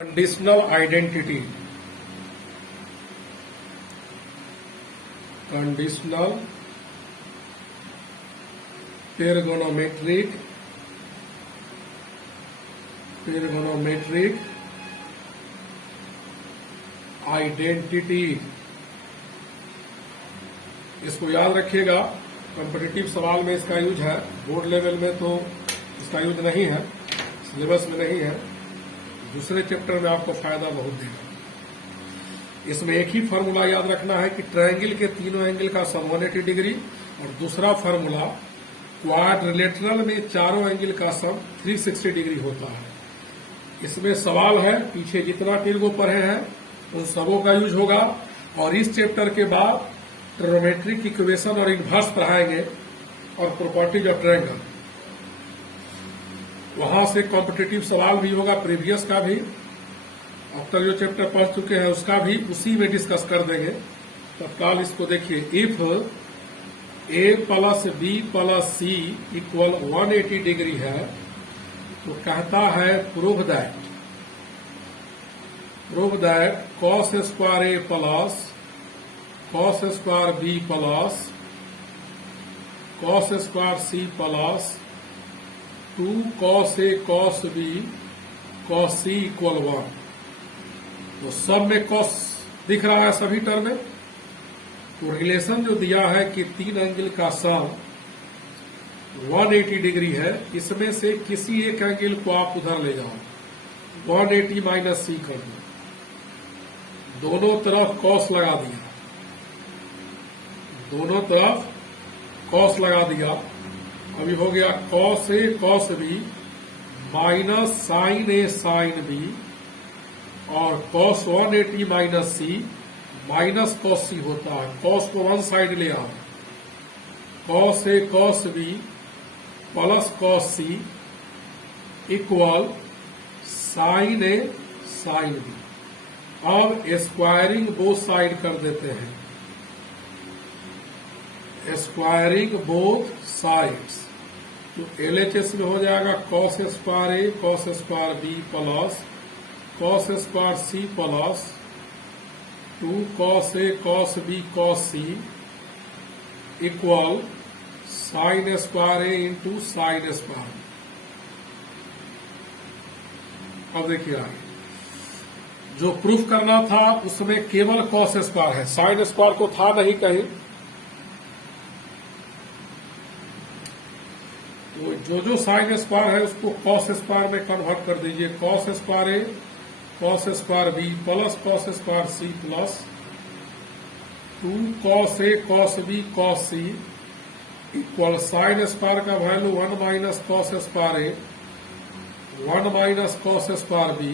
Conditional identity. Conditional trigonometric identity. इसको याद रखिएगा, कॉम्पिटिटिव सवाल में इसका यूज है, बोर्ड लेवल में तो इसका यूज नहीं है, सिलेबस में नहीं है। दूसरे चैप्टर में आपको फायदा बहुत देगा। इसमें एक ही फार्मूला याद रखना है कि ट्रायंगल के तीनों एंगल का सम 180 डिग्री, और दूसरा फार्मूला क्वाड्रिलेटरल में चारों एंगल का सम 360 डिग्री होता है। इसमें सवाल है, पीछे जितना टिर्गो पढ़े हैं उन सबों का यूज होगा, और इस चैप्टर के बाद ट्रिग्नोमेट्रिक इक्वेशन और इनवर्स पढ़ाएंगे और प्रॉपर्टीज ऑफ ट्रायंगल। वहां से कॉम्पिटिटिव सवाल भी होगा, प्रीवियस का भी, अब तक जो चैप्टर पढ़ चुके हैं उसका भी उसी में डिस्कस कर देंगे। तत्काल इसको देखिए, if A plus B plus C equal 180 degree है तो कहता है prove that cos square A plus cos square B plus cos square C plus 2 cos A cos B cos C equal 1। तो सब में cos दिख रहा है सभी टर्म में। तो रिलेशन जो दिया है कि तीन एंगल का सम 180 डिग्री है, इसमें से किसी एक एंगल को आप उधर ले जाओ, 180 माइनस सी कर दो, दोनों तरफ cos लगा दिया, दोनों तरफ cos लगा दिया। अभी हो गया cos A cos B minus sine A sine B, और cos 180 minus C minus cos C होता है। cos को वन साइड ले आओ, cos A cos B plus cos C equal sine A sine B। अब स्क्वायरिंग बोथ साइड कर देते हैं, स्क्वायरिंग बोथ साइड्स। तो LHS में हो जाएगा cos square A cos square B plus cos square C plus 2 cos A cos B cos C equal sine square A into sine square. अब देखिए आगे, जो प्रूफ करना था उसमें केवल cos स्क्वायर है, साइन स्क्वायर को था नहीं कहीं। तो जो साइन स्क्वायर है उसको cos स्क्वायर में कन्वर्ट कर दीजिए, cos square A cos square B plus cos square C plus 2 cos A cos B cos C equal sine square का value 1 minus cos square A 1 minus cos square B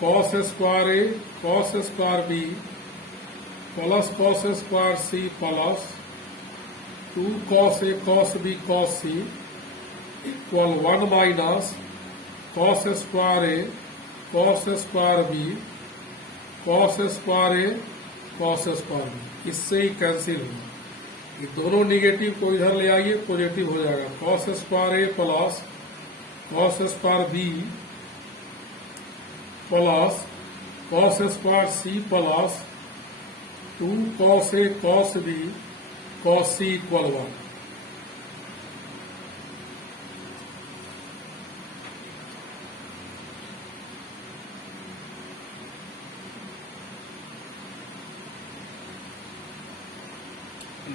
cos square A cos square B plus cos square C plus 2 cos A cos B cos C equal 1 minus cos square A cos square B cos square A cos square B। इससे ही cancel होगा, ये दोनों negative को इधर ले आइए, positive हो जाएगा। cos square A plus cos square B plus cos square C plus 2 cos A cos B cos C equal 1।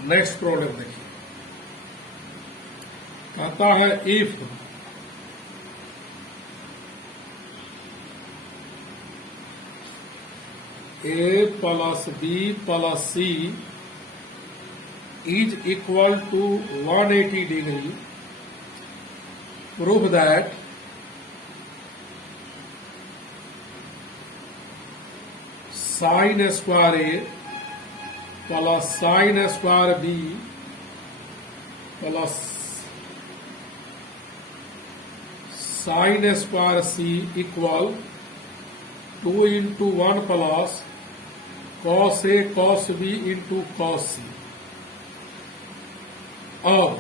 Next problem देखिए, कहता है if A plus B plus C is equal to 180 degree, prove that sin square A plus sin square B plus sin square C equal 2 into 1 plus cos A cos B into cos C। अब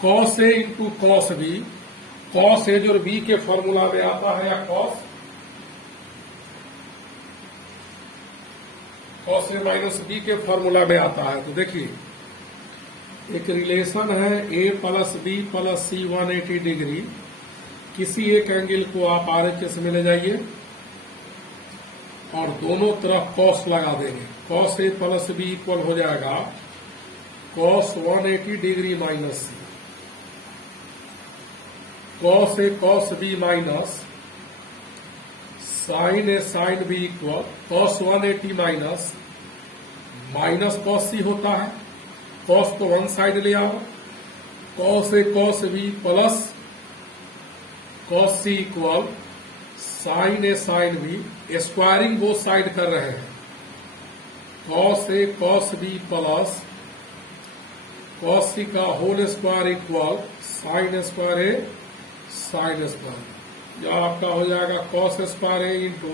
cos A into cos B cos A जो B के formula में आता है, या cos A minus B के formula में आता है। तो देखिए एक रिलेशन है A plus B plus C 180 degree. किसी एक एंगल को आप RHS में ले जाइए और दोनों तरफ कॉस लगा देंगे। Cos A plus B equal हो जाएगा cos 180 degree minus C. Cos A cos B minus sine A sine B equal cos 180 minus minus cos C होता है। कॉस को वन साइड ले आओ, cos A cos B plus cos C equal sine A sine B. Squaring वो side कर रहे हैं। Cos A cos B plus cos C का whole square equal sine square A sine square. या आपका हो जाएगा cos square A into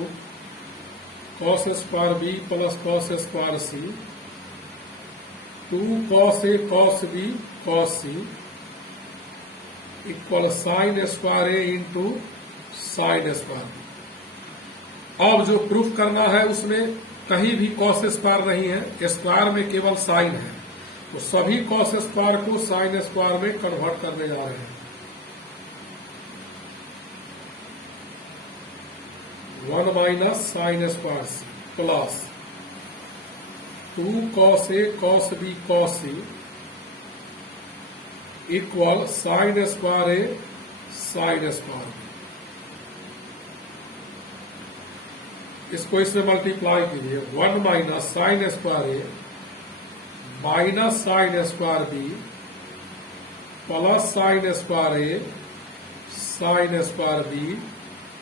cos square B plus cos square C 2 cos A cos B cos C equal sine square A into sine square B. अब जो proof करना है उसमें कहीं भी कॉस स्क्वायर नहीं है, स्क्वायर में केवल साइन है। तो सभी कॉस स्क्वायर को साइन स्क्वायर में कन्वर्ट करने जा रहे हैं। 1 minus sine square C plus 2 cos A cos B cos C equal sine square A sine square B. इसको इसमें मल्टीप्लाई कीजिए। 1 minus sine square A minus sine square B plus sine square A sine square B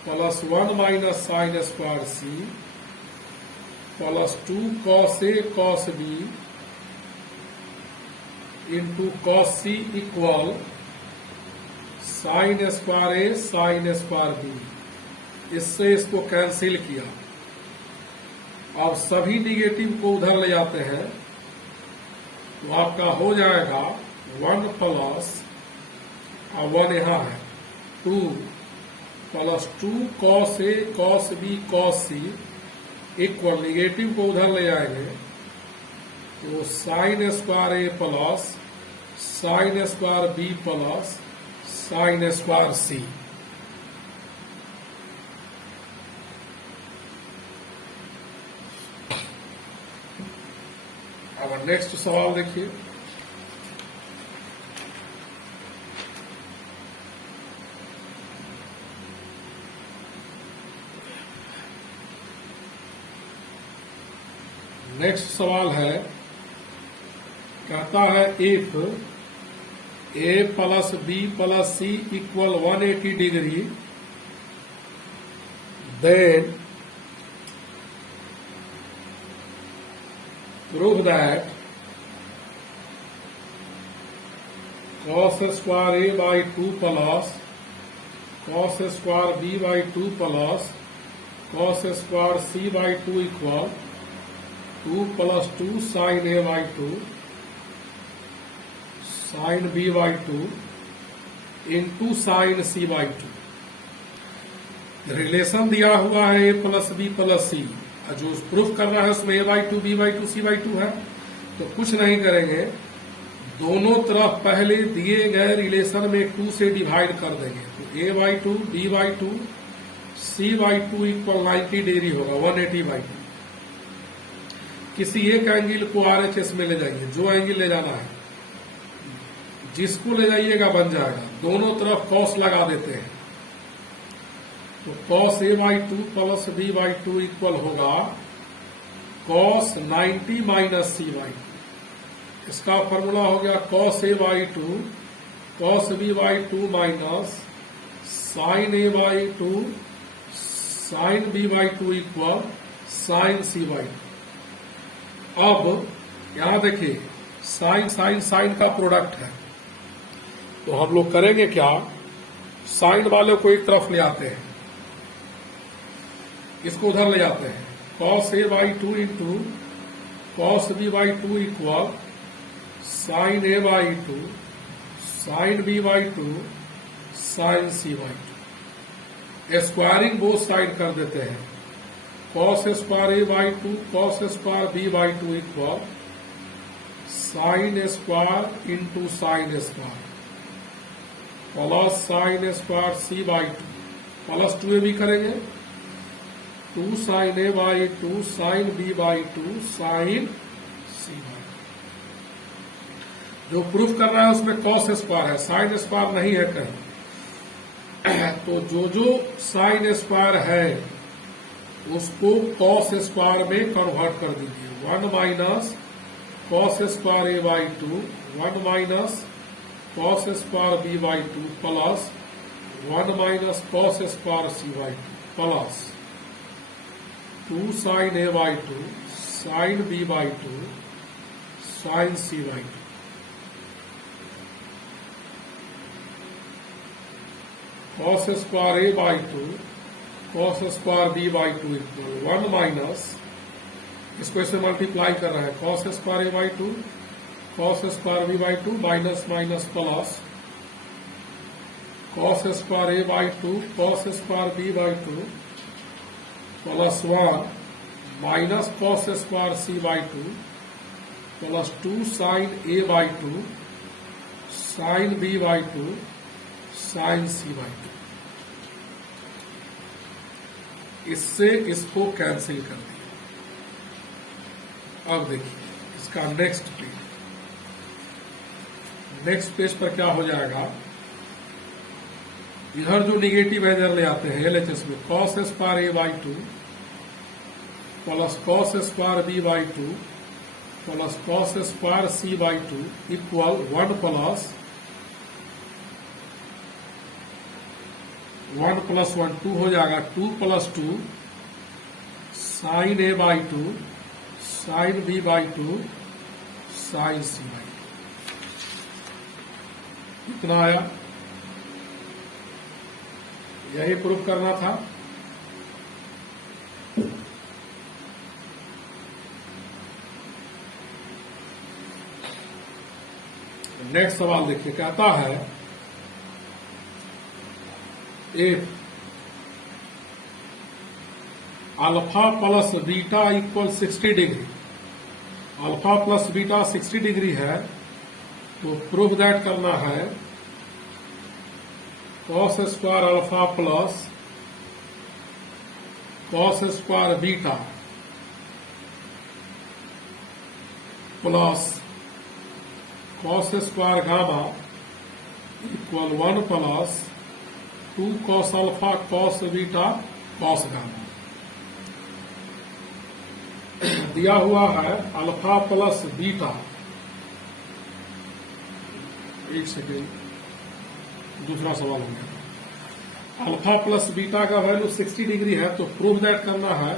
plus 1 minus sine square C plus 2 cos A cos B into cos C equal sine square A sine square B. इससे इसको cancel किया। अब सभी negative को उधर ले जाते हैं तो आपका हो जाएगा 1 प्लस 1 यहां है 2 plus 2 cos A cos B cos C equal negative को उधर ले जाएंगे तो sine square A plus sine square B plus sine square C. अब नेक्स्ट सवाल देखिए। नेक्स्ट सवाल है, कहता है if A plus B plus C equal 180 degree then prove that cos square A by 2 plus cos square B by 2 plus cos square C by 2 equal 2 plus 2 sine A by 2 sine B by 2 into sine C by 2। Relation दिया हुआ है A plus B plus C, जो proof करना है उसमें A by 2 B by 2 C by 2 है। तो कुछ नहीं करेंगे, दोनों तरफ पहले दिए गए रिलेशन में 2 से डिवाइड कर देंगे। तो A by 2 B by 2 C by 2 equal 90 degree होगा 180 बाई 2। किसी एक एंगल को RHS में ले जाइए, जो एंगल ले जाना है जिसको ले जाइएगा बन जाएगा। दोनों तरफ कॉस लगा देते हैं तो cos A by 2 plus B by 2 equal होगा कॉस 90 माइनस सी बाई 2। इसका फॉर्मूला हो गया cos A by 2 cos B by 2 minus sine A by 2 sine B by 2 equal sine C by 2। अब यहां देखिए साइन साइन साइन का product है, तो हम लोग करेंगे क्या, साइन वाले को एक तरफ ले आते हैं, इसको उधर ले जाते हैं। Cos A by 2 into cos B by 2 equal sine A by 2 sine B by 2 sine C by two. Squaring both side कर देते हैं, cos square A by two cos square B by two equal sine square into sine square plus sine square C by two plus 2ab करेंगे, 2 sine A by two sine B by two sine C by to. जो proof कर रहा है उसमें cos square है, sine square नहीं है कहीं। तो जो साइन स्क्वायर है उसको कॉस स्क्वायर में कन्वर्ट कर दीजिए। 1 minus cos square A by two 1 minus cos square B by two plus 1 minus cos square C by two plus 2 sine A by two sine B by two sine C by two. Cos square A by two cos square B by two equal 1 minus, इसको इससे multiply कर रहे हैं, cos square A by two cos square B by two minus minus plus cos square A by two cos square B by two plus 1 minus cos square C by two plus 2 sine A by two sine B by two sine C by two. इससे इसको cancel कर दिया। अब देखिए इसका next page पर क्या हो जाएगा, इधर जो निगेटिव है इधर ले आते हैं एलएचएस में, cos square A by two plus cos square B by two plus cos square C by two equal 1 plus 1 2 हो जाएगा, 2 plus 2 sine A by two sine B by two sine C by two. कितना आया, यही proof करना था। Next सवाल देखिए, कहता है if alpha plus beta equal 60 degree, alpha plus beta 60 degree है तो प्रूफ दैट करना है cos square alpha plus cos square beta plus cos square gamma equal 1 plus 2 cos alpha cos beta cos gamma. दिया हुआ है alpha plus beta, एक second, दूसरा सवाल हो गया। अल्फा प्लस बीटा का वैल्यू 60 डिग्री है तो प्रूव दैट करना है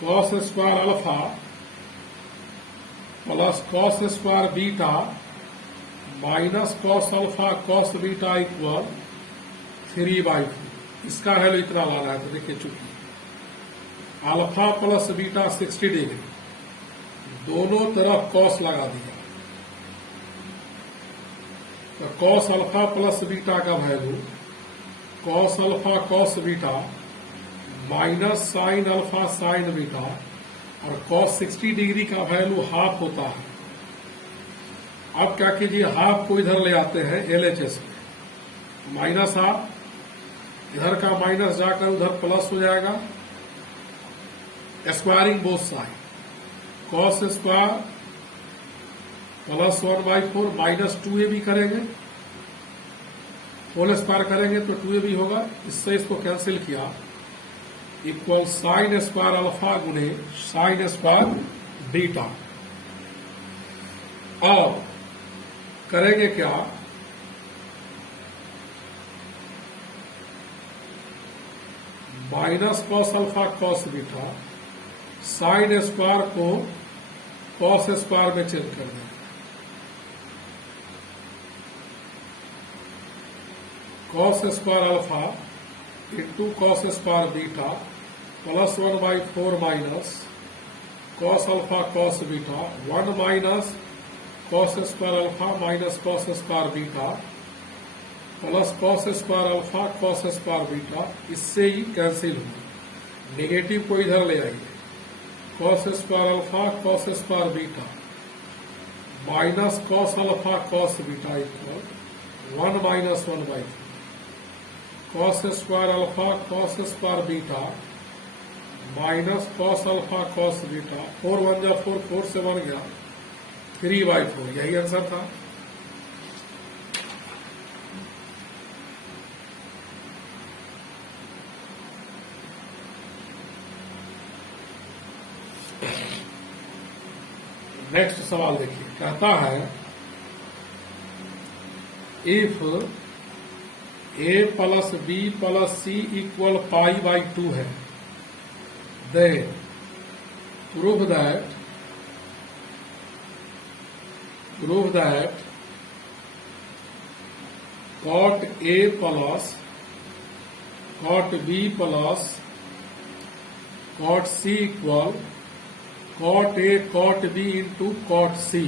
cos square alpha plus cos square beta minus cos alpha cos beta equal 3/4। इसका वैल्यू इतना लाना है तो देखिए, चूंकि अल्फा प्लस बीटा 60 डिग्री, दोनों तरफ कॉस लगा दिया तो कॉस अल्फा प्लस बीटा का value cos alpha cos beta minus sine alpha sign beta, और कॉस 60 डिग्री का वैल्यू हाफ होता है। अब क्या कीजिए, हाफ को इधर ले आते हैं एलएचएस में, माइनस हाफ, इधर का माइनस जाकर उधर प्लस हो जाएगा। Squaring both side, cos square plus 1/4 minus 2ab करेंगे, होल स्क्वायर करेंगे तो 2ab होगा, इससे इसको कैंसिल किया, इक्वल साइन स्क्वायर अल्फा गुणे साइन स्क्वायर बीटा। और करेंगे क्या, minus cos alpha cos beta, sine square को कॉस स्क्वायर में चेंज कर देंगे, cos square alpha into cos square beta plus 1/4 minus cos alpha cos beta 1 minus cos square alpha minus cos square beta plus cos square alpha cos square beta, इससे ही cancel हो, negative को इधर ले आइए, cos square alpha cos square beta minus cos alpha cos beta equal 1 minus 1/3, cos square alpha cos square beta minus cos alpha cos beta, 4 1 जा 4, 4 से बन गया 3/4, यही आंसर था। नेक्स्ट सवाल देखिए, कहता है if a plus b plus c equal π/2 है, then prove that cot a plus cot b plus cot c equal cot A cot B into cot C।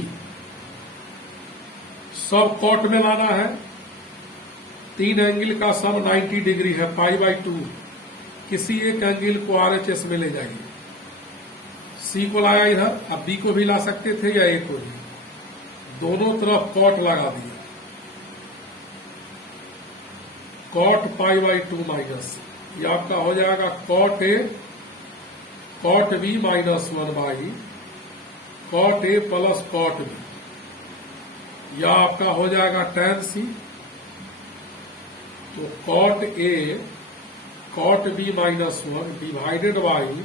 सब cot में लाना है, 3 एंगल का सम 90 डिग्री है, π/2, किसी एक एंगल को RHS में ले जाइए। C को लाया इधर, अब B को भी ला सकते थे या A को भी, दोनों तरफ cot लगा दिया, cot π/2 माइनस, ये आपका हो जाएगा cot A cot B minus 1/, cot A plus cot B, या आपका हो जाएगा tan C, तो cot A cot B minus 1 divided by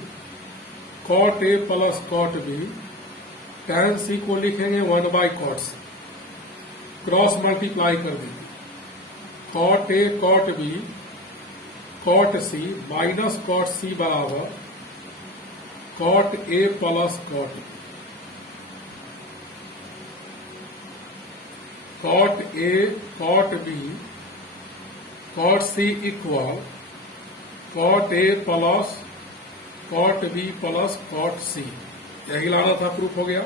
cot A plus cot B, tan C को लिखेंगे 1/cot C, क्रॉस मल्टीप्लाई कर देंगे, cot A cot B cot C minus cot C बराबर cot A plus cot B, cot A cot B cot C equal cot A plus cot B plus cot C, यही लाना था, proof हो गया।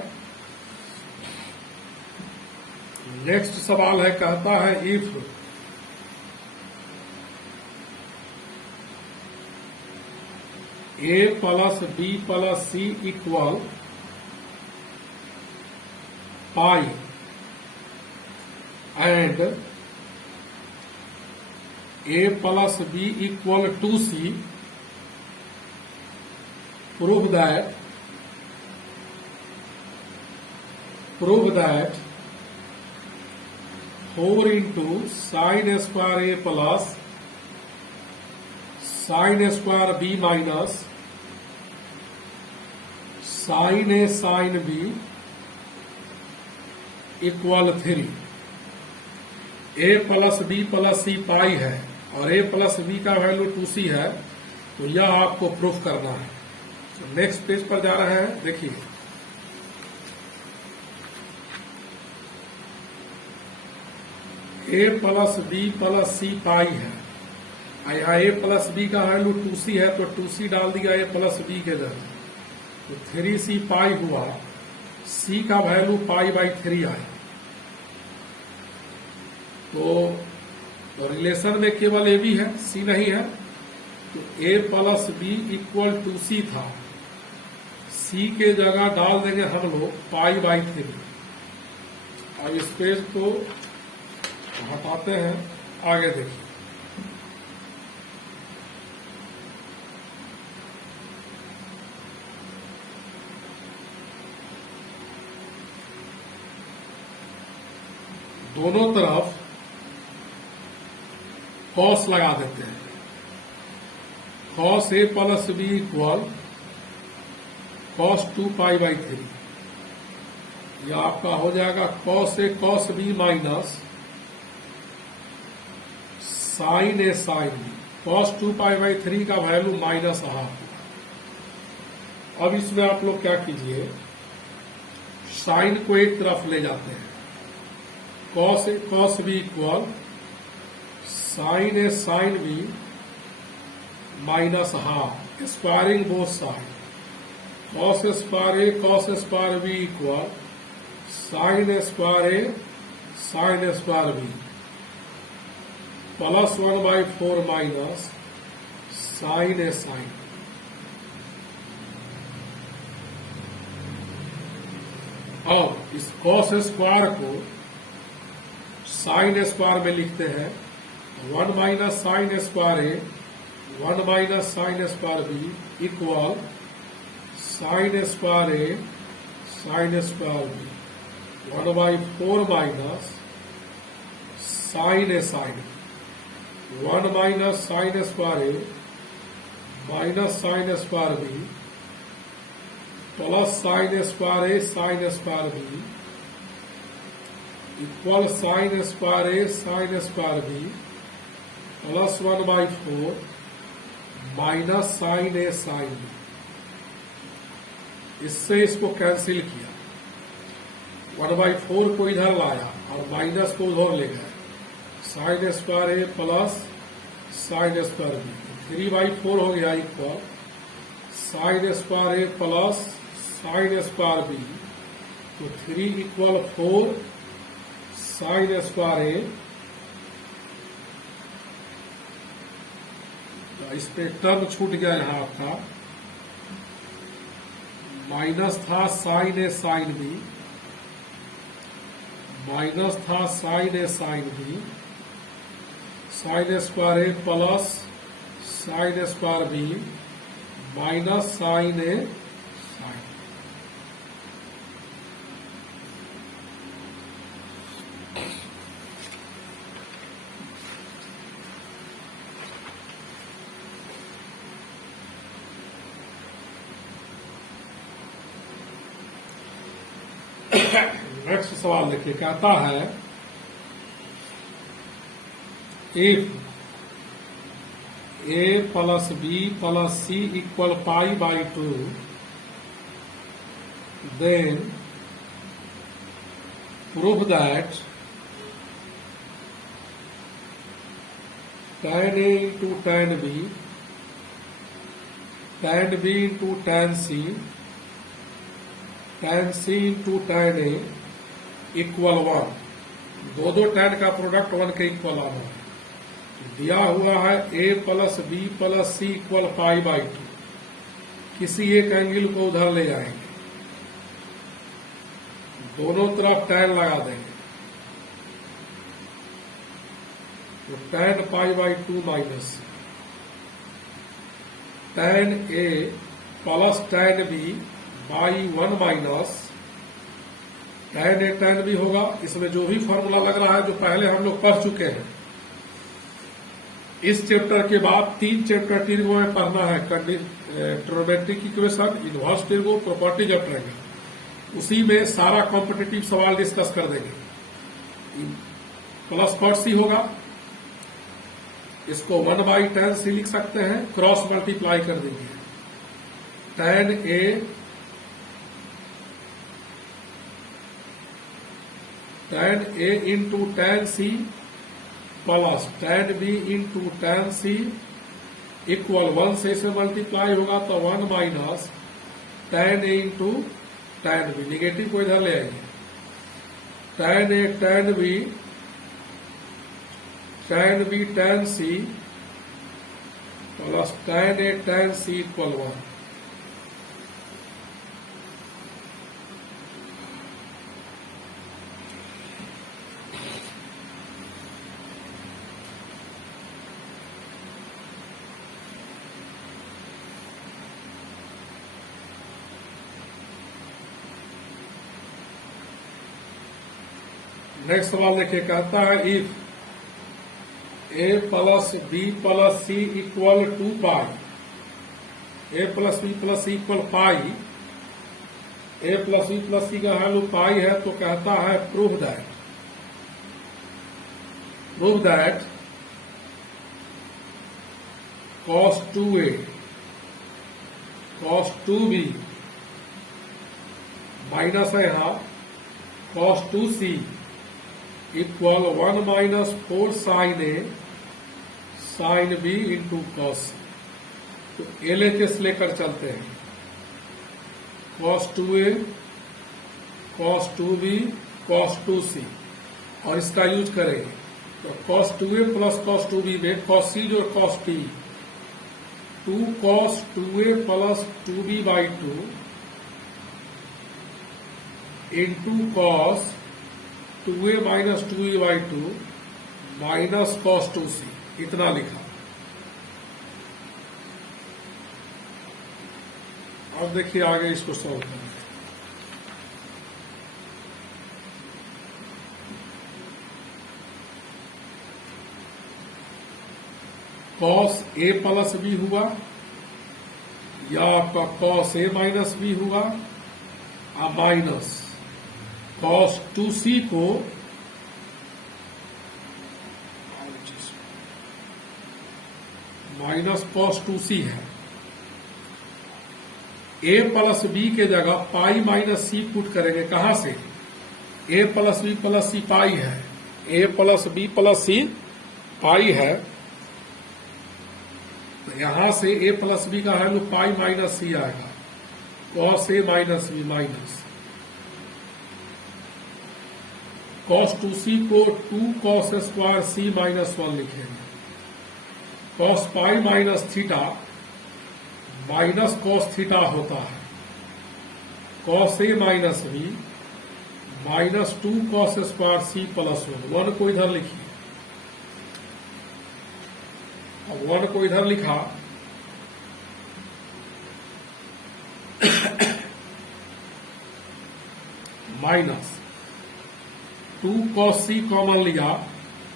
Next सवाल है, कहता है if A plus B plus C equal pi and A plus B equal 2C, prove that 4 into sine square A plus sine square B minus sine A sine B equal 3। A plus B plus C pi है और A plus B का value 2C है, तो यह आपको proof करना है। तो नेक्स्ट पेज पर जा रहे हैं, देखिए A plus B plus C pi है, यहाँ A प्लस B का वैल्यू 2C है, तो 2C डाल दिया A प्लस B के जगह, तो 3C पाई हुआ, C का वैल्यू π/3 आया। तो रिलेशन में केवल A B है, C नहीं है, तो A plus B equal 2C था, C के जगह डाल देंगे हम लोग π/3। अब इस पेज को हटाते हैं, आगे देखिए दोनों तरफ कॉस लगा देते हैं, cos A plus B equal cos 2π/3, यह आपका हो जाएगा cos A cos B minus sine A sine B, cos 2π/3 का वैल्यू -½ अब इसमें आप लोग क्या कीजिए, साइन को एक तरफ ले जाते हैं, cos A cos B equal sine A sine B -½ squaring both side, cos square A cos square B equal sine square A sine square B, +1/4 minus sine A sine. अब इस कॉस स्क्वायर को sine square में लिखते हैं। 1 minus sine square A 1 minus sine square B equal sine square A sine square B 1/4 minus sine A sine 1 minus sine square A minus sine square B plus sine square A sine square B equal sine square A sine square B plus 1/4 minus sine A sine B. इससे इसको cancel किया, 1/4 को इधर लाया और minus को उधर ले गए। Sign square A plus sine square B 3/4 हो गया equal sine square A plus sine square B. तो 3 इक्वल 4 साइन स्क्वायर ए। तो इस पे टर्म छूट गया यहां आपका, माइनस था sine A sine B minus था sine A sine B sine square A plus sine square B minus sine A sine. Next सवाल देखिए, कहता है if a plus b plus c equal π/2 then prove that tan a into tan b tan b into tan c tan c into tan a equal 1। दो tan का product 1 के equal आना है। दिया हुआ है a plus B plus C equal π/2। किसी एक एंगल को उधर ले जाएंगे, दोनों तरफ tan लगा देंगे। तो tan π/2 minus tan a plus tan b by 1 minus tan a tan b होगा। इसमें जो भी फॉर्मूला लग रहा है जो पहले हम लोग पढ़ चुके हैं। इस चैप्टर के बाद 3 चैप्टर ट्रिगो में पढ़ना है, trigonometric equation, inverse trigo, properties of triangle. उसी में सारा कॉम्पिटिटिव सवाल डिस्कस कर देंगे। प्लस कॉट सी होगा, इसको 1/tan c लिख सकते हैं, क्रॉस मल्टीप्लाई कर दीजिए। tan a into tan c plus tan b into tan c equal 1 से इसे मल्टीप्लाई होगा तो 1 minus tan a into tan b। Negative को इधर ले आएंगे। tan a tan b tan c plus tan a tan c equal 1। Next सवाल देखिए, कहता है if a plus b plus c equal 2π, a plus b plus c equal pi, a plus b plus c का value pi है। तो कहता है prove that cos 2a cos 2b minus है यहाँ cos 2c equal 1 minus 4 sine A sine B into cos. तो LHS लेकर चलते हैं, cos 2a cos 2b cos 2c और इसका यूज करेंगे। तो cos 2a plus cos 2b में cos c जो cos t 2 cos 2a plus 2b by 2 into cos 2a minus 2b by 2 minus cos 2c इतना लिखा। अब देखिए आगे इसको सॉल्व करना है। cos a प्लस b हुआ या आपका cos a माइनस b हुआ और माइनस cos 2c को माइनस cos 2c है। a प्लस b के जगह पाई माइनस c पुट करेंगे। कहां से? a plus b plus c pi है, a plus b plus c pi है, तो यहां से a प्लस b का वैल्यू पाई माइनस c आएगा। cos a minus b minus cos 2c को 2 cos स्क्वायर c माइनस 1 लिखेंगे। cos पाई minus theta minus cos theta होता है। cos a minus b minus 2 cos square c plus 1 को इधर लिखिए। अब 1 को इधर लिखा माइनस 2 cos c कॉमन लिया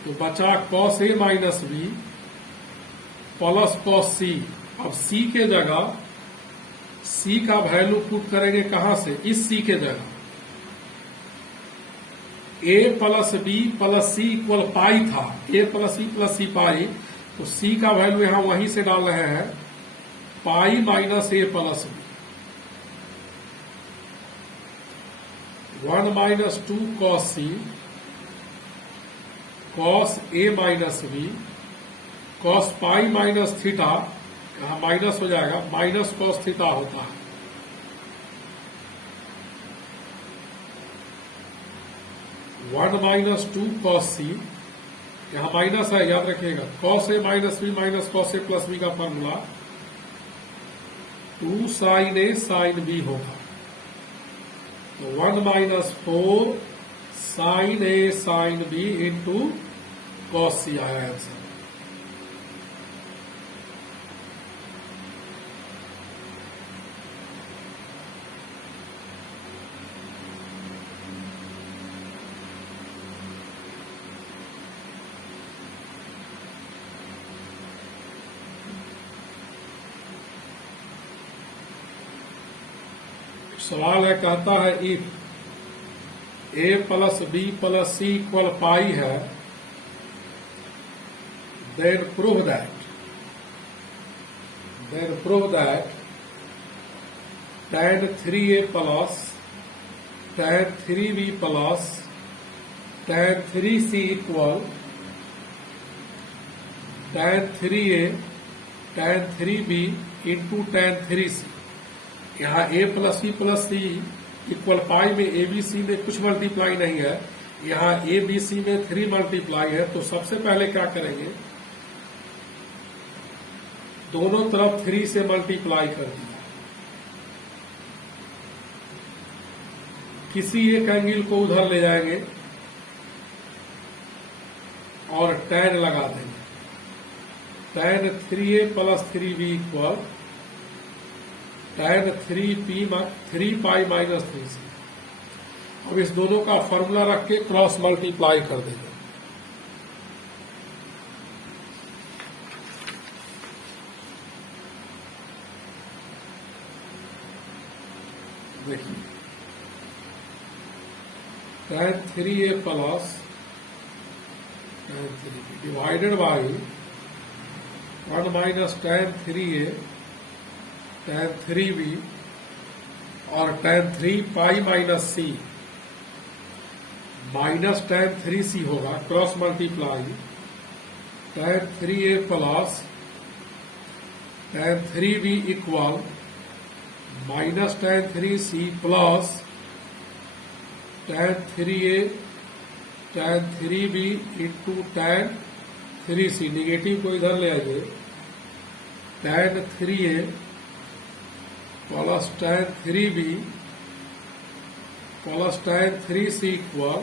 तो बचा cos a minus b plus cos c। अब c के जगह c का वैल्यू पुट करेंगे। कहां से? इस c के जगह a plus b plus c equal पाई था। a plus e plus c पाई, तो c का वैल्यू यहां वहीं से डाल रहे हैं pi minus a plus b। 1 minus 2 cos c cos a minus b cos pi minus theta, यहां माइनस हो जाएगा, माइनस cos थीटा होता है। वन माइनस 2 cos c, यहां माइनस है याद रखिएगा। cos a minus b minus cos a plus b का formula 2 sin a sin b होगा। तो 1 minus 4 sin a sin b into cos c आया आंसर। सवाल है, कहता है if a plus b plus c equal pi है then prove that tan 3a plus tan 3b plus tan 3c equal tan 3a tan 3b into tan 3c। यहाँ a plus b plus c equal pi में a b c में कुछ multiply नहीं है, यहाँ a b c में 3 multiply है। तो सबसे पहले क्या करेंगे, दोनों तरफ 3 से मल्टीप्लाई कर दिया। किसी एक एंगल को उधर ले जाएंगे और tan लगा देंगे। tan 3a plus 3b equal tan 3 pi minus 3c। अब इस दोनों का फॉर्मूला रख के क्रॉस मल्टीप्लाई कर देंगे। देखिए tan 3a plus tan 3b divided by 1 minus tan 3a tan 3b और tan 3 pi minus c minus tan 3c होगा। Cross multiply tan 3a plus tan 3b equal minus tan 3c plus tan 3a tan 3b into tan 3c, negative को इधर ले आइए, tan 3a plus tan 3b plus tan 3c equal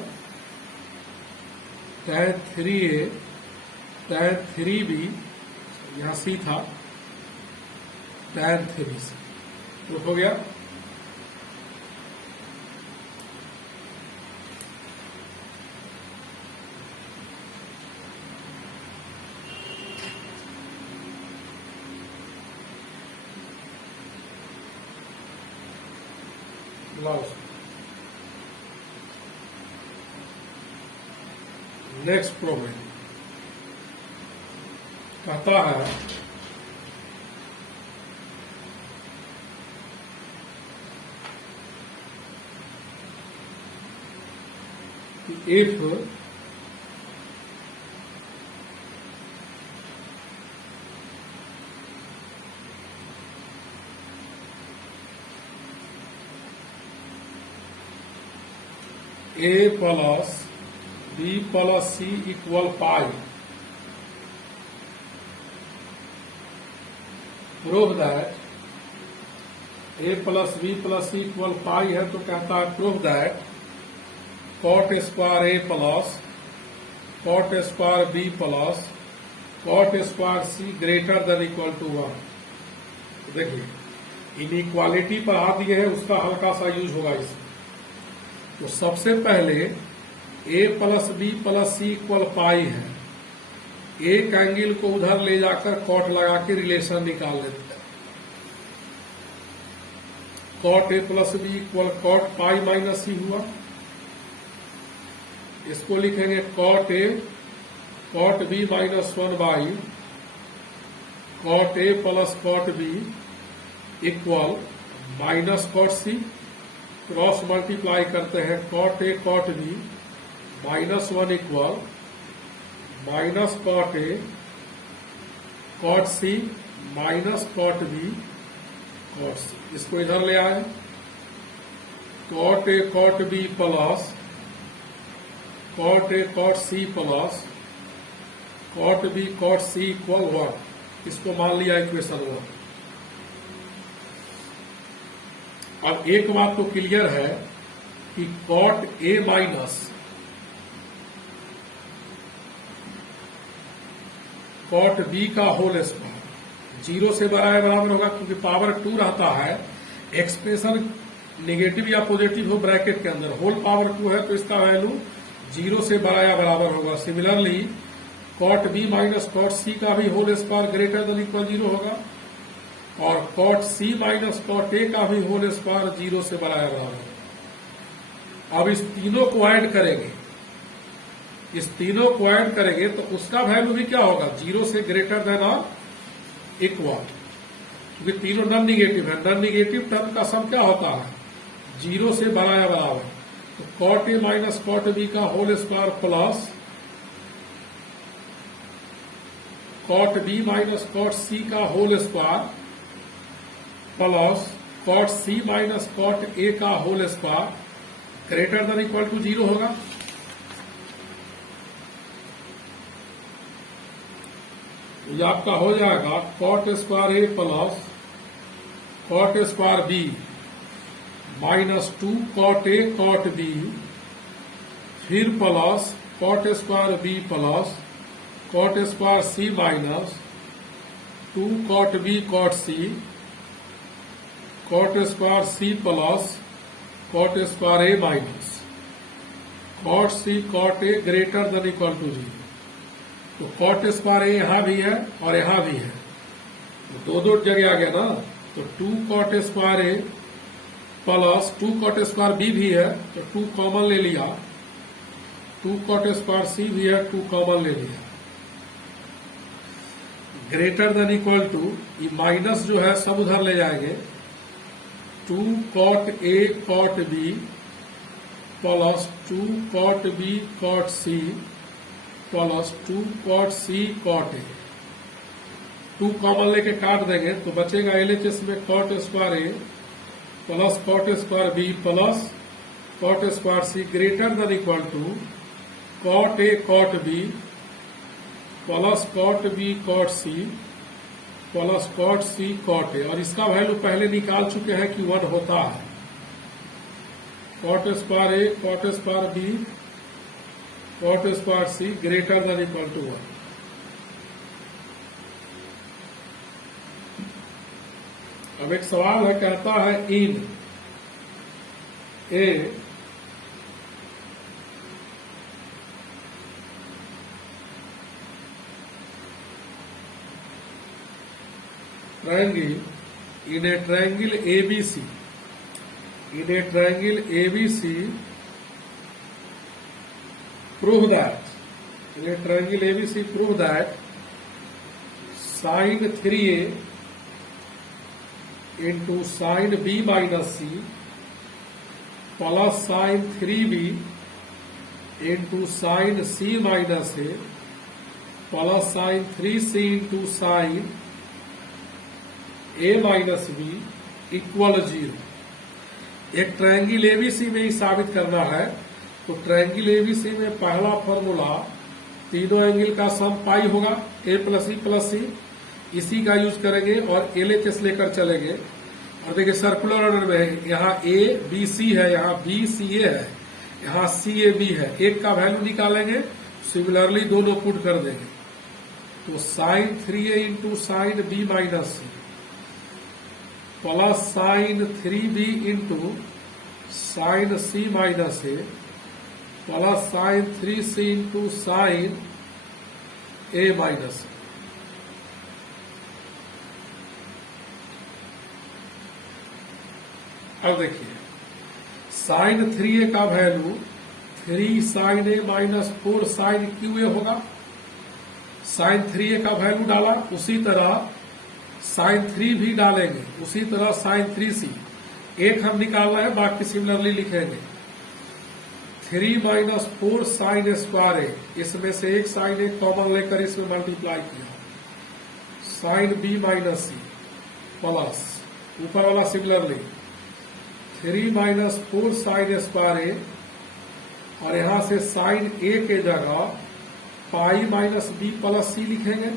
tan 3a tan 3b, यहाँ c था, tan 3c, तो हो गया। Next problem कहता है कि if a plus b plus c equal pi, prove that a plus b plus c equal pi है, तो कहता है prove that cot square a plus cot square b plus cot square c greater than equal to 1। देखिए inequality पढ़ा दिए है, उसका हल्का सा यूज होगा इसमें। तो सबसे पहले a plus B plus C equal pi है, एक एंगल को उधर ले जाकर कॉट लगा के रिलेशन निकाल लेते हैं। Cot a plus B equal cot pi minus C हुआ, इसको लिखेंगे cot a cot b minus 1 by cot a plus cot b equal minus cot C, cross multiply करते हैं cot A cot B minus 1 equal minus cot A cot C minus cot B cot C, इसको इधर ले आए cot A cot B plus cot A cot C plus cot B cot C equal 1, इसको मान लिया equation 1। अब एक बात तो क्लियर है कि cot A minus cot B का होल स्क्वायर 0 से बराबर होगा, क्योंकि पावर 2 रहता है, एक्सप्रेशन नेगेटिव या पॉजिटिव हो ब्रैकेट के अंदर, होल पावर 2 है तो इसका वैल्यू 0 से बराबर होगा। Similarly cot B minus cot C का भी whole square greater than equal 0 होगा, और cot C minus cot A का भी होल स्क्वायर 0 से बराबर होगा। अब इस तीनों को ऐड करेंगे, इस तीनों को ऐड करेंगे तो उसका वैल्यू भी क्या होगा, 0 से ग्रेटर देन और इक्वल, क्योंकि तीनों नॉन निगेटिव है। नॉन निगेटिव टर्म का सम क्या होता है, 0 से बराबर। तो cot A minus cot B का whole square plus cot B minus cot C का whole square plus cot C minus cot A का whole square greater than equal to 0 होगा। ये आपका हो जाएगा cot square A plus cot square B minus 2 cot A cot B, फिर plus cot square B plus cot square C minus 2 cot B cot C, cot square C plus cot square A minus cot C cot A greater than equal to 0। तो cot square ए यहां भी है और यहां भी है, तो दो जगह आ गया ना। तो 2 cot square A plus 2 cot square B भी है, तो 2 कॉमन ले लिया, 2 कॉट स्क्वायर सी भी है, 2 कॉमन ले लिया, ग्रेटर देन इक्वल टू, ये माइनस जो है सब उधर ले जाएंगे, 2 cot A cot B plus 2 cot B cot C plus 2 cot C cot A, 2 common लेके काट देंगे तो बचेगा एलएचएस में cot square A plus cot square B plus cot square C greater than equal to cot A cot B plus cot B cot C plus cot C cot ए, और इसका value पहले निकाल चुके हैं कि 1 होता है। Cot square A cot square B cot square C greater than equal to 1। अब एक सवाल है, कहता है in a triangle in a triangle ABC, in a triangle ABC, prove that, in a triangle ABC prove that sin 3a into sin b minus c plus sin 3b into sin c minus a plus sin 3c into sin a minus B equal 0। एक triangle ABC में ही साबित करना है, तो triangle ABC में पहला formula तीनों angle का सम पाई होगा, ए प्लस ई प्लस सी, इसी का यूज करेंगे और एलएचएस लेकर चलेंगे। और देखिए सर्कुलर ऑर्डर में है, यहाँ ए बी सी है, यहाँ बी सी ए है, यहाँ सी ए बी है। एक का वैल्यू निकालेंगे, सिमिलरली दोनों पुट कर देंगे, तो sine 3a into sine B minus C plus sine 3b into sine C minus A plus sine 3c into sine A minus. अब देखिए साइन 3a का value 3 sine A minus 4 sine cube A होगा। Sine 3a का value डाला, उसी तरह sign 3 भी डालेंगे, उसी तरह साइन 3c। एक हम निकालना है, बाकी सिमिलरली लिखेंगे। 3 माइनस 4 साइन स्क्वायर ए, इसमें से एक साइन ए कॉमन लेकर इसमें मल्टीप्लाई किया, sine B minus C plus ऊपर वाला similarly 3 minus 4 sine square A, और यहां से साइन ए के जगह pi minus B plus C लिखेंगे।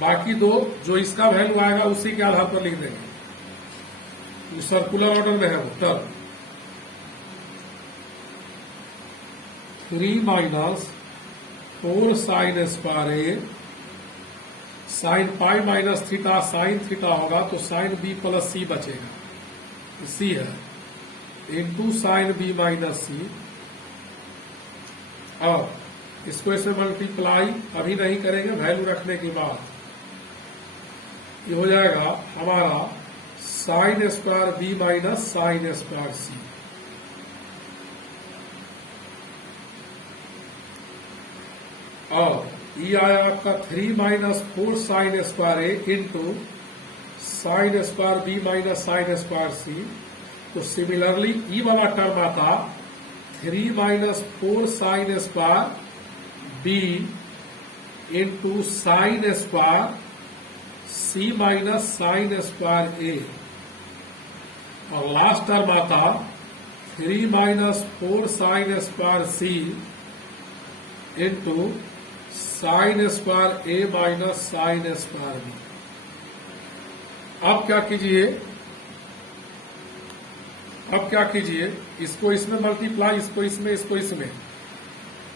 बाकी दो जो इसका वैल्यू आएगा उसी के आधार पर लिख देंगे। सर्कुलर ऑर्डर में है वो term 3 minus 4 sine square A, sine pi minus theta sine theta होगा, तो साइन बी प्लस सी बचेगा, सी है, into sine B minus C. और इसको इसमें मल्टीप्लाई अभी नहीं करेंगे, वैल्यू रखने के बाद ये हो जाएगा हमारा sine square B minus sine square C. और ये आया आपका 3 minus 4 sine square A into sine square B minus sine square C. तो सिमिलरली ई वाला टर्म आता 3 minus 4 sine square B into sine square C minus sine square A, और last term आता 3 minus 4 sine square C into sine square A minus sine square B. अब क्या कीजिए, इसको इसमें मल्टीप्लाई, इसको इसमें, इसको इसमें,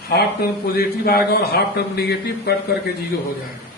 हाफ टर्म पॉजिटिव आएगा और हाफ टर्म निगेटिव, कट करके 0 हो जाएगा।